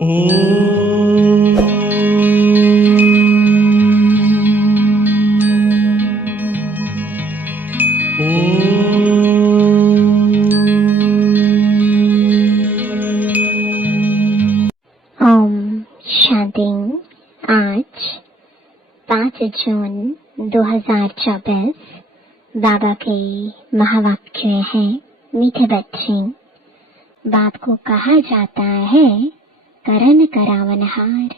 ओम शांति। आज 5 जून 2024 बाबा के महावाक्य है। मीठे बच्चे, बाप को कहा जाता है करन करावनहार।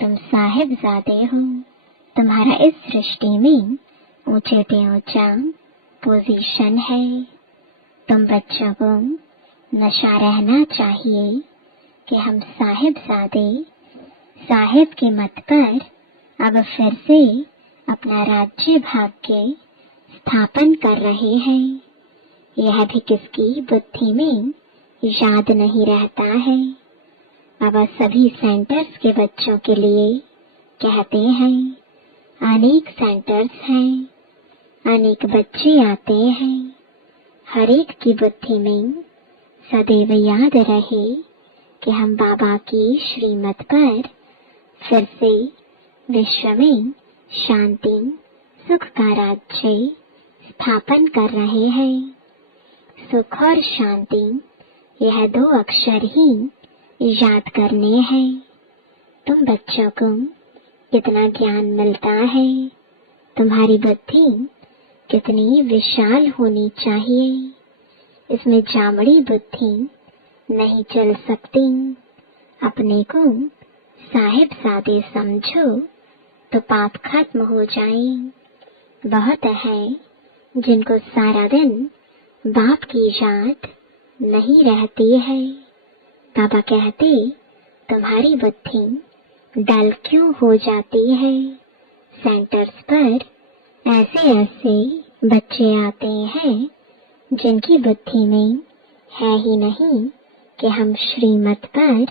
तुम साहिबजादे हो। तुम्हारा इस सृष्टि में ऊंचे पे ऊंचा पोजीशन है। तुम बच्चों को नशा रहना चाहिए कि हम साहिबजादे साहिब के मत पर अब फिर से अपना राज्य भाग्य स्थापन कर रहे हैं। यह भी किसकी बुद्धि में याद नहीं रहता है। बाबा सभी सेंटर्स के बच्चों के लिए कहते हैं, अनेक सेंटर्स हैं, अनेक बच्चे आते हैं। हर एक की बुद्धि में सदैव याद रहे कि हम बाबा की श्रीमत पर फिर से विश्व में शांति सुख का राज्य स्थापन कर रहे हैं। सुख और शांति यह 2 अक्षर ही याद करने हैं। तुम बच्चों को कितना ज्ञान मिलता है। तुम्हारी बुद्धि कितनी विशाल होनी चाहिए। इसमें जामड़ी बुद्धि नहीं चल सकती। अपने को साहिबजादे समझो तो पाप खत्म हो जाए। बहुत है जिनको सारा दिन बाप की याद नहीं रहती है। बाबा कहते, तुम्हारी बुद्धि डल क्यों हो जाती है। सेंटर्स पर ऐसे ऐसे बच्चे आते हैं जिनकी बुद्धि में है ही नहीं कि हम श्रीमत पर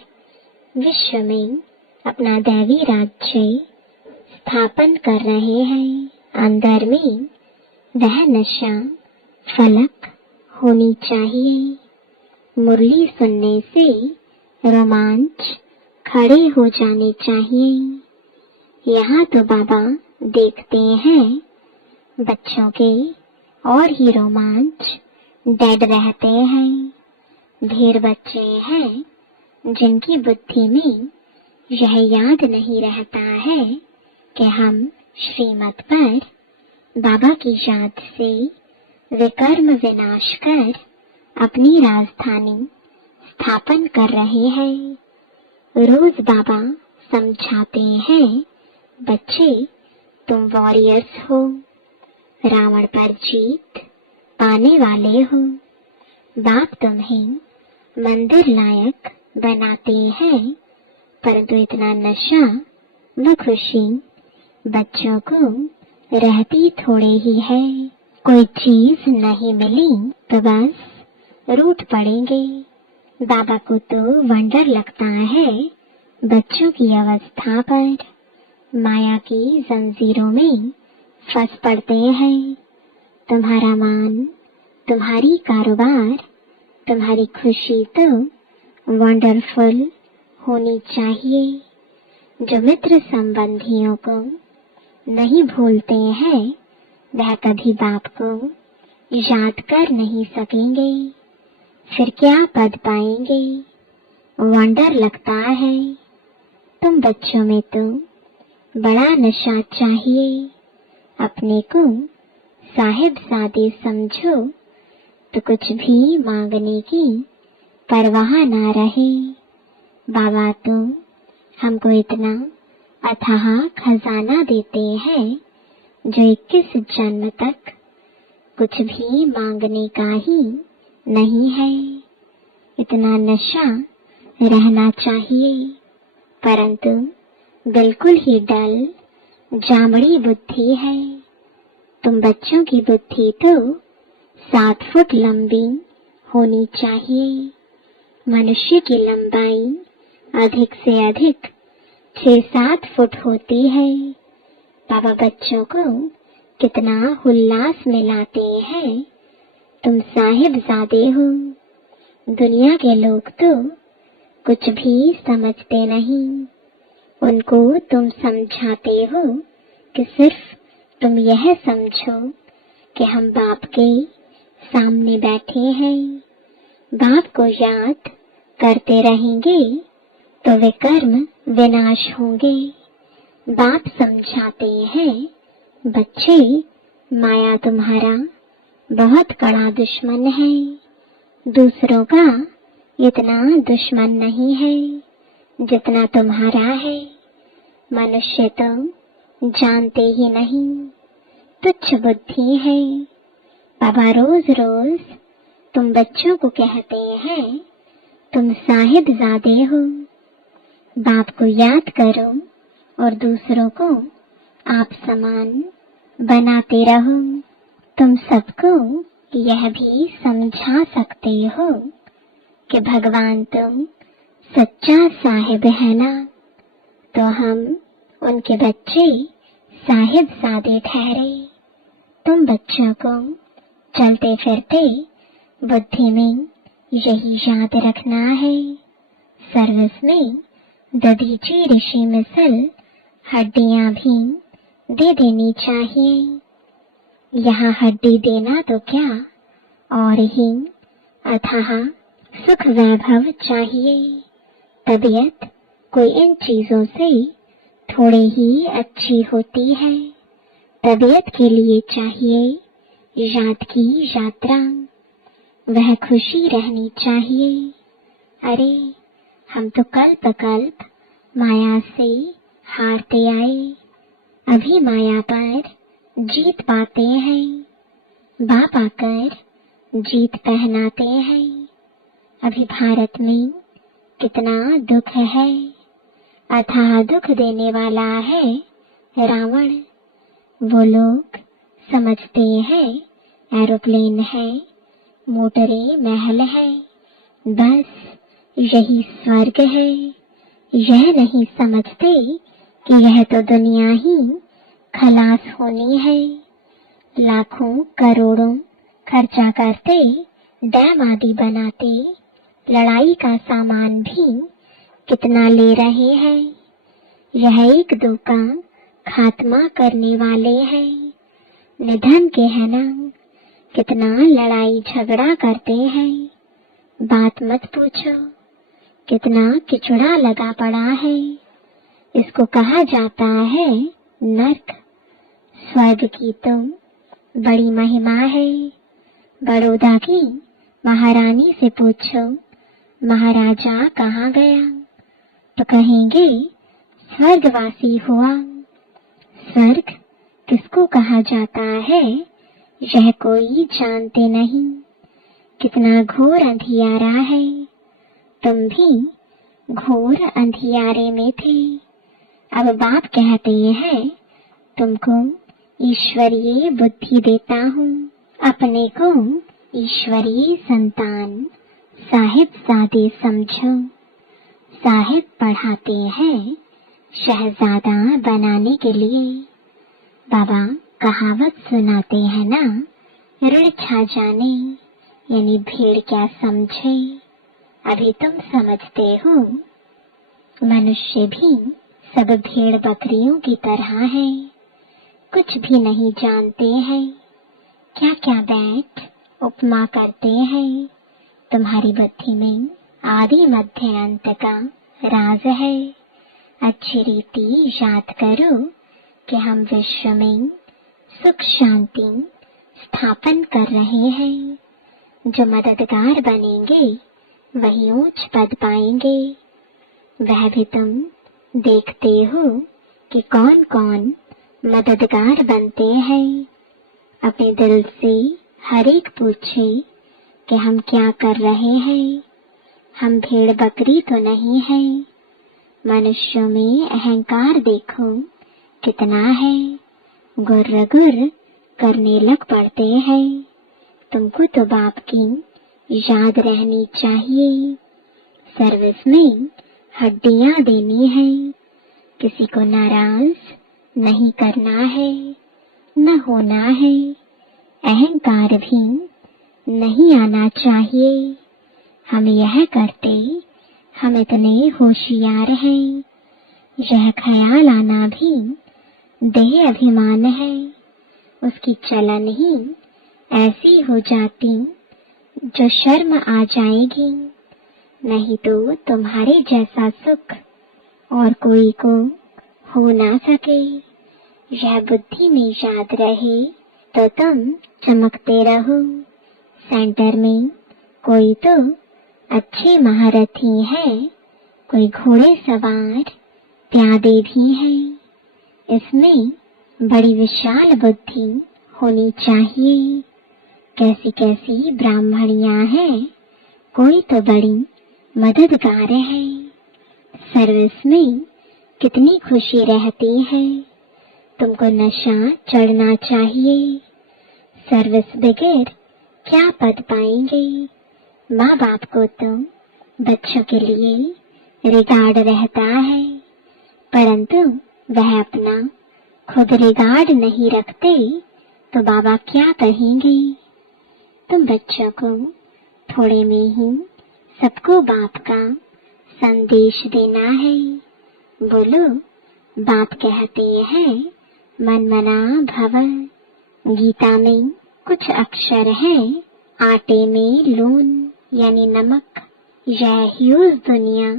विश्व में अपना दैवी राज्य स्थापन कर रहे हैं। अंदर में वह नशा फलक होनी चाहिए। मुरली सुनने से रोमांच खड़े हो जाने चाहिए। यहाँ तो बाबा देखते हैं बच्चों के और ही रोमांच डेड रहते हैं। ढेर बच्चे हैं जिनकी बुद्धि में यह याद नहीं रहता है कि हम श्रीमत पर बाबा की याद से विकर्म विनाश कर अपनी राजधानी स्थापन कर रहे हैं। रोज बाबा समझाते हैं, बच्चे तुम वॉरियर्स हो, रावण पर जीत पाने वाले हो। बाप तुम्हें मंदिर लायक बनाते हैं, परंतु इतना नशा व खुशी बच्चों को रहती थोड़े ही है। कोई चीज नहीं मिली तो बस रूठ पड़ेंगे। बाबा को तो वंडर लगता है बच्चों की अवस्था पर। माया की जंजीरों में फंस पड़ते हैं। तुम्हारा मान, तुम्हारी कारोबार, तुम्हारी खुशी तो वंडरफुल होनी चाहिए। जो मित्र संबंधियों को नहीं भूलते हैं वह कभी बाप को याद कर नहीं सकेंगे। फिर क्या पद पाएंगे। वंडर लगता है। तुम बच्चों में तो बड़ा नशा चाहिए। अपने को साहिबजादे समझो तो कुछ भी मांगने की परवाह ना रहे। बाबा तो हमको इतना अथाह खजाना देते हैं जो 21 जन्म तक कुछ भी मांगने का ही नहीं है। इतना नशा रहना चाहिए, परंतु बिल्कुल ही डल जामड़ी बुद्धि है। तुम बच्चों की बुद्धि तो 7 फुट लंबी होनी चाहिए। मनुष्य की लंबाई अधिक से अधिक 6-7 फुट होती है। बाबा बच्चों को कितना उल्लास में लाते हैं। तुम साहिबजादे हो। दुनिया के लोग तो कुछ भी समझते नहीं। उनको तुम समझाते हो कि सिर्फ तुम यह समझो कि हम बाप के सामने बैठे हैं। बाप को याद करते रहेंगे तो वे कर्म विनाश होंगे। बाप समझाते हैं, बच्चे, माया तुम्हारा बहुत कड़ा दुश्मन है। दूसरों का इतना दुश्मन नहीं है जितना तुम्हारा है। मनुष्य तो जानते ही नहीं, तुच्छ बुद्धि है। बाबा रोज रोज तुम बच्चों को कहते हैं, तुम साहिबजादे हो। बाप को याद करो और दूसरों को आप समान बनाते रहो। तुम सबको यह भी समझा सकते हो कि भगवान तुम सच्चा साहिब है ना, तो हम उनके बच्चे साहिबजादे ठहरे। तुम बच्चों को चलते फिरते बुद्धि में यही याद रखना है। सर्विस में दधीची ऋषि मिसल हड्डियां भी दे देनी चाहिए। यहाँ हड्डी देना तो क्या, और ही अथाह सुख वैभव चाहिए। तबीयत कोई इन चीजों से थोड़ी ही अच्छी होती है। तबीयत के लिए चाहिए याद की यात्रा, वह खुशी रहनी चाहिए। अरे हम तो कल्प कल्प माया से हारते आए, अभी माया पर जीत पाते हैं। बाप आकर जीत पहनाते हैं। अभी भारत में कितना दुख है, अथाह दुख देने वाला है रावण। वो लोग समझते हैं एरोप्लेन है, मोटरें महल है, बस यही स्वर्ग है। यह नहीं समझते कि यह तो दुनिया ही खलास होनी है। लाखों करोड़ों खर्चा करते, डैम आदि बनाते, लड़ाई का सामान भी कितना ले रहे हैं। यह एक दो का खात्मा करने वाले हैं। निधन के है ना, कितना लड़ाई झगड़ा करते हैं। बात मत पूछो, कितना किचड़ा लगा पड़ा है। इसको कहा जाता है नर्क। स्वर्ग की तो बड़ी महिमा है। बड़ौदा की महारानी से पूछो महाराजा कहाँ गया, तो कहेंगे स्वर्गवासी हुआ। स्वर्ग किसको कहा जाता है यह कोई जानते नहीं। कितना घोर अंधियारा है। तुम भी घोर अंधियारे में थे। अब बाप कहते हैं तुमको ईश्वरीय बुद्धि देता हूँ। अपने को ईश्वरीय संतान साहिबजादे समझो। साहिब पढ़ाते हैं शहजादा बनाने के लिए। बाबा कहावत सुनाते हैं ना, ऋण छा जाने, यानी भीड़ क्या समझे। अभी तुम समझते हो मनुष्य भी सब भेड़ बकरियों की तरह है, कुछ भी नहीं जानते हैं। क्या क्या बैठ उपमा करते हैं। तुम्हारी बुद्धि में आदि मध्य अंत का राज है। अच्छी रीति याद करो कि हम विश्व में सुख शांति स्थापन कर रहे हैं। जो मददगार बनेंगे वही ऊंच पद पाएंगे। वह भी तुम देखते हो कि कौन कौन मददगार बनते हैं। अपने दिल से हर एक पूछे कि हम क्या कर रहे हैं। हम भेड़ बकरी तो नहीं है। मनुष्यों में अहंकार देखो कितना है। गुर्र गुर्र करने लग पड़ते हैं। तुमको तो बाप की याद रहनी चाहिए। सर्विस में हड्डियां देनी है। किसी को नाराज नहीं करना है, न होना है। अहंकार भी नहीं आना चाहिए। हम यह करते, हम इतने होशियार हैं, यह ख्याल आना भी देह अभिमान है। उसकी चलन ही ऐसी हो जाती जो शर्म आ जाएगी। नहीं तो तुम्हारे जैसा सुख और कोई को हो ना सके। यह बुद्धि में याद रहे तो तुम चमकते रहो। सेंटर में कोई तो अच्छे महारथी है, कोई घोड़े सवार प्यादे भी हैं। इसमें बड़ी विशाल बुद्धि होनी चाहिए। कैसी कैसी ब्राह्मणियां हैं, कोई तो बड़ी मददगार है। सर्विस में कितनी खुशी रहती है। तुमको नशा चढ़ना चाहिए। सर्विस बगैर क्या पद पाएंगे। माँ बाप को तो बच्चों के लिए रिगार्ड रहता है, परंतु वह अपना खुद रिगार्ड नहीं रखते तो बाबा क्या कहेंगे। तुम बच्चों को थोड़े में ही सबको बाप का संदेश देना है। बोलो, बाप कहते हैं मन मना भव। गीता में कुछ अक्षर हैं आटे में लून यानी नमक। यह ह्यूज दुनिया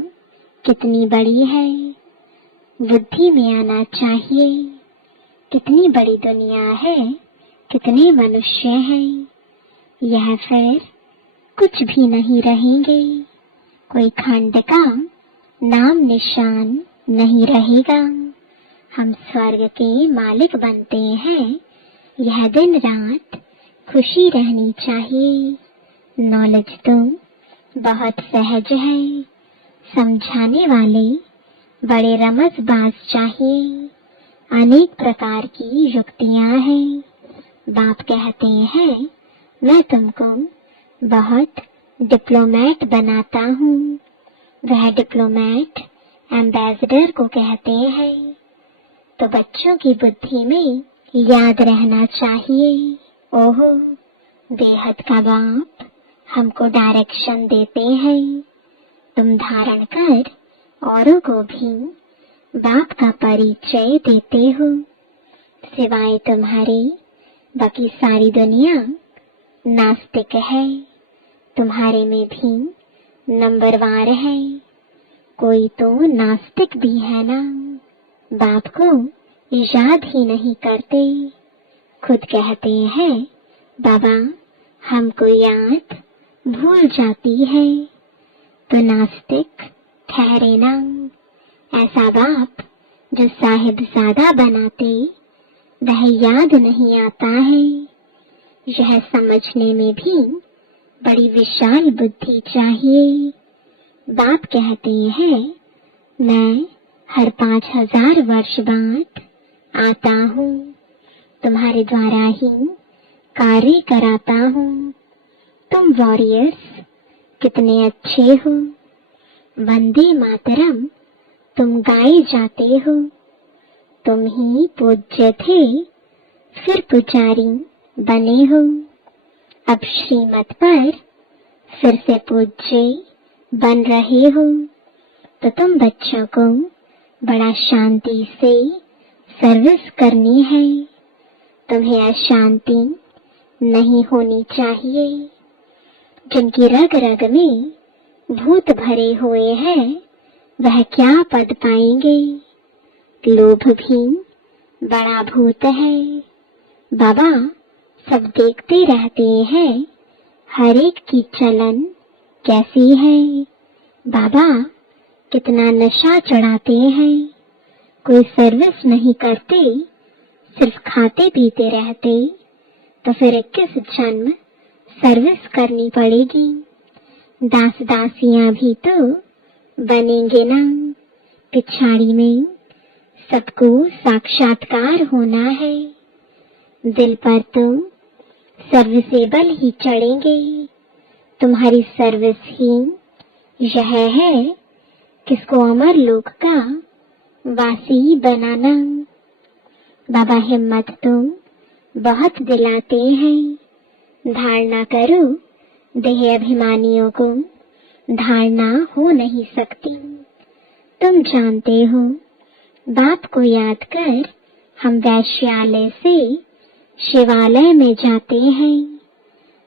कितनी बड़ी है, बुद्धि में आना चाहिए। कितनी बड़ी दुनिया है, कितने मनुष्य हैं। यह फिर कुछ भी नहीं रहेंगे। कोई खंड का नाम निशान नहीं रहेगा। हम स्वर्ग के मालिक बनते हैं। यह दिन रात खुशी रहनी चाहिए। नॉलेज तो बहुत सहज है, समझाने वाले बड़े रमजबाज चाहिए। अनेक प्रकार की युक्तियां हैं। बाप कहते हैं मैं तुमको बहुत डिप्लोमेट बनाता हूँ। वह डिप्लोमेट एम्बेसडर को कहते हैं। तो बच्चों की बुद्धि में याद रहना चाहिए, ओहो बेहद का बाप हमको डायरेक्शन देते हैं। तुम धारण कर औरों को भी बाप का परिचय देते हो। सिवाय तुम्हारे बाकी सारी दुनिया नास्तिक है। तुम्हारे में भी नंबरवार है। कोई तो नास्तिक भी है ना। बाप को याद ही नहीं करते। खुद कहते हैं बाबा हमको याद भूल जाती है। तो नास्तिक ठहरे ना। ऐसा बाप जो साहिबजादा बनाते वह याद नहीं आता है। यह समझने में भी बड़ी विशाल बुद्धि चाहिए। बाप कहते हैं मैं हर 5000 वर्ष बाद आता हूँ। तुम्हारे द्वारा ही कार्य कराता हूँ। तुम वॉरियर्स कितने अच्छे हो। वंदे मातरम तुम गाए जाते हो। तुम ही पूज्य थे, फिर पुजारी बने हो। अब श्रीमत पर फिर से पूज्य बन रहे हो। तो तुम बच्चों को बड़ा शांति से सर्विस करनी है। तुम्हें अशांति नहीं होनी चाहिए। जिनकी रग रग में भूत भरे हुए हैं वह क्या पद पाएंगे। लोभ भी बड़ा भूत है। बाबा सब देखते रहते हैं हर एक की चलन कैसी है। बाबा कितना नशा चढ़ाते हैं। कोई सर्विस नहीं करते, सिर्फ खाते पीते रहते, तो फिर 21 जन्म सर्विस करनी पड़ेगी। दास दासियां भी तो बनेंगे ना। पिछाड़ी में सबको साक्षात्कार होना है। दिल पर तो सर्विसेबल ही चढ़ेंगे। तुम्हारी सर्विस ही यह है किसको अमर लोक का वासी बनाना। बाबा हिम्मत तो बहुत दिलाते हैं। धारणा करो देह अभिमानियों को धारणा हो नहीं सकती। तुम जानते हो, बाप को याद कर हम वैश्यालय से शिवालय में जाते हैं,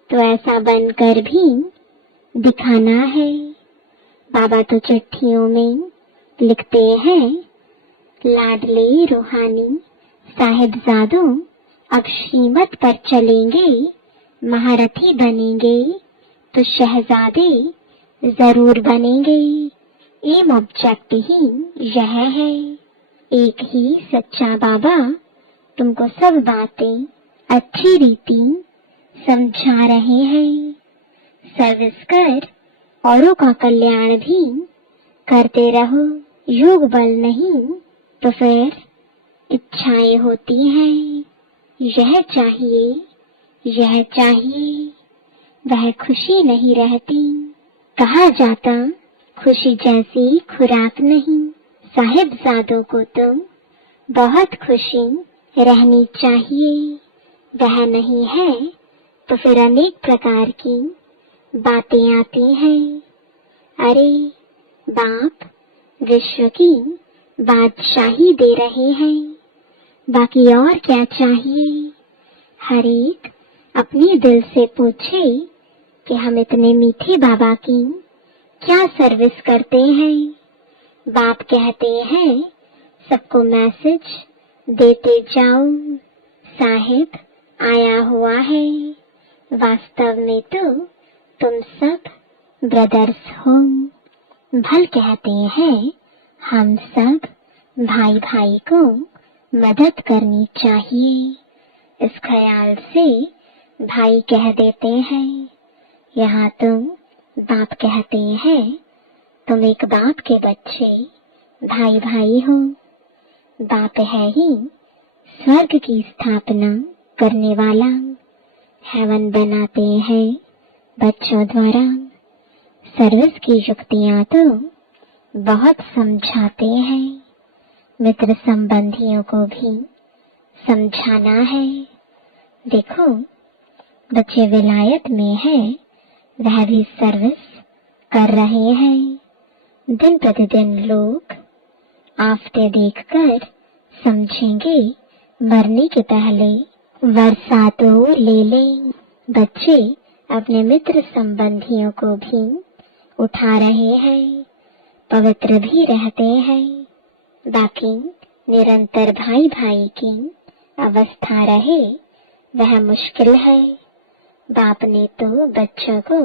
तो ऐसा बनकर भी दिखाना है। बाबा तो चिट्ठियों में लिखते हैं, लाडले रूहानी साहिबजादों अब श्रीमत पर चलेंगे, महारथी बनेंगे तो शहजादे जरूर बनेंगे। एम ऑब्जेक्ट ही यह है। एक ही सच्चा बाबा तुमको सब बातें अच्छी रीति समझा रहे हैं। सर्विस कर औरों का कल्याण भी करते रहो। योग बल नहीं तो फिर इच्छाएं होती हैं, यह चाहिए, यह चाहिए, वह खुशी नहीं रहती। कहा जाता खुशी जैसी खुराक नहीं। साहिबजादों को तो बहुत खुशी रहनी चाहिए, वह नहीं है तो फिर अनेक प्रकार की बातें आती हैं। अरे बाप विश्व की बादशाही दे रहे हैं, बाकी और क्या चाहिए। हर एक अपने दिल से पूछे कि हम इतने मीठे बाबा की क्या सर्विस करते हैं। बाप कहते हैं सबको मैसेज देते जाओ, साहिब आया हुआ है। वास्तव में तो तुम सब ब्रदर्स हो। भल कहते हैं हम सब भाई भाई को मदद करनी चाहिए। इस ख्याल से भाई कह देते हैं। यहाँ तुम बाप कहते हैं तुम एक बाप के बच्चे भाई भाई हो। बाप है ही स्वर्ग की स्थापना करने वाला। हेवन बनाते हैं बच्चों द्वारा। सर्विस की युक्तियां तो बहुत समझाते हैं। मित्र संबंधियों को भी समझाना है। देखो बच्चे विलायत में है, वह भी सर्विस कर रहे हैं। दिन प्रतिदिन लोग आफते देखकर समझेंगे मरने के पहले वर्षा तो ले लें। बच्चे अपने मित्र संबंधियों को भी उठा रहे हैं, पवित्र भी रहते हैं। बाकी निरंतर भाई भाई की अवस्था रहे वह मुश्किल है। बाप ने तो बच्चों को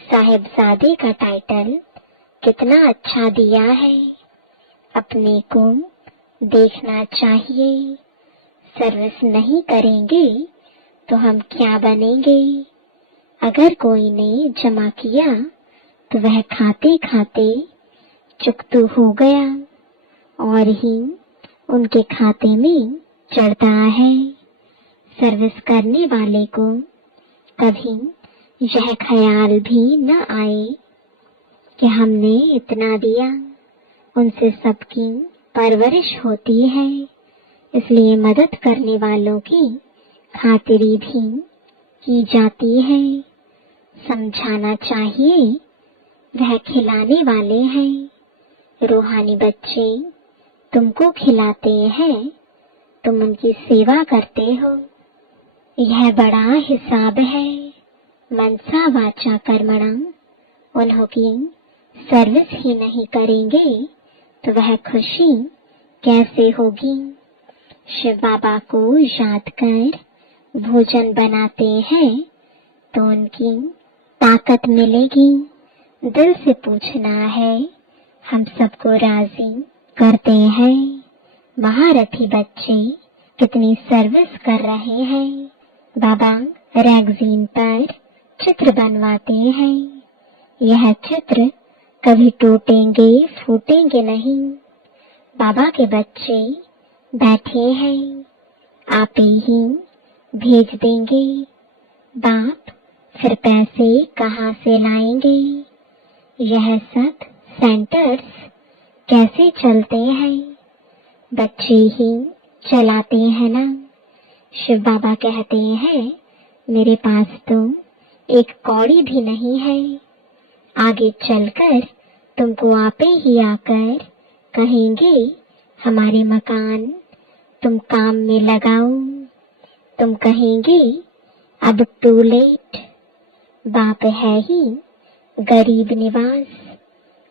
साहिबजादे का टाइटल कितना अच्छा दिया है। अपने को देखना चाहिए। सर्विस नहीं करेंगे तो हम क्या बनेंगे। अगर कोई ने जमा किया तो वह खाते खाते चुकतू हो गया और ही उनके खाते में चढ़ता है। सर्विस करने वाले को कभी यह ख्याल भी न आए कि हमने इतना दिया। उनसे सबकी परवरिश होती है, इसलिए मदद करने वालों की खातिरी भी की जाती है। समझाना चाहिए वह खिलाने वाले हैं। रूहानी बच्चे तुमको खिलाते हैं, तुम उनकी सेवा करते हो। यह बड़ा हिसाब है। मनसा वाचा कर्मणा, उन्हों की सर्विस ही नहीं करेंगे तो वह खुशी कैसे होगी। शिव बाबा को याद कर भोजन बनाते हैं तो उनकी ताकत मिलेगी। दिल से पूछना है, हम सबको राजी करते हैं। महारथी बच्चे कितनी सर्विस कर रहे हैं। बाबा रैगजीन पर चित्र बनवाते हैं। यह चित्र कभी टूटेंगे फूटेंगे नहीं। बाबा के बच्चे बैठे हैं, आप ही भेज देंगे। बाप फिर पैसे कहाँ से लाएंगे। यह सब सेंटर्स कैसे चलते हैं, बच्चे ही चलाते हैं ना। शिव बाबा कहते हैं मेरे पास तो एक कौड़ी भी नहीं है, आगे चलकर तुमको आपे ही आकर कहेंगे हमारे मकान तुम काम में लगाओ। तुम कहेंगे अब टू लेट, बाप है ही गरीब निवास,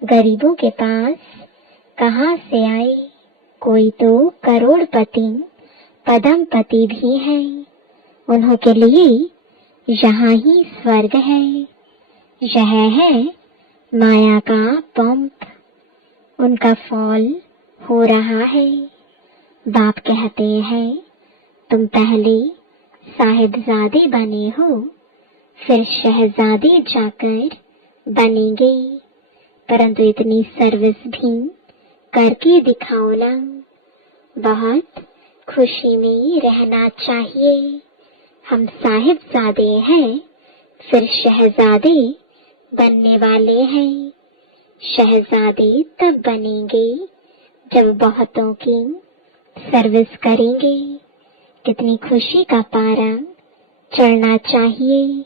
गरीबों के पास कहाँ से आए, कोई तो करोड़पति पदमपति भी है, उन्हों के लिए यहाँ ही स्वर्ग है। यह है माया का पंप, उनका फॉल हो रहा है। बाप कहते हैं तुम पहले साहिबजादे बने हो, फिर शहजादे जाकर बनेंगे, परंतु इतनी सर्विस भी करके दिखाओ ना। बहुत खुशी में रहना चाहिए। हम साहिबजादे हैं, फिर शहजादे बनने वाले हैं। शहजादे तब बनेंगे जब बहुतों की सर्विस करेंगे। कितनी खुशी का पारा चढ़ना चाहिए।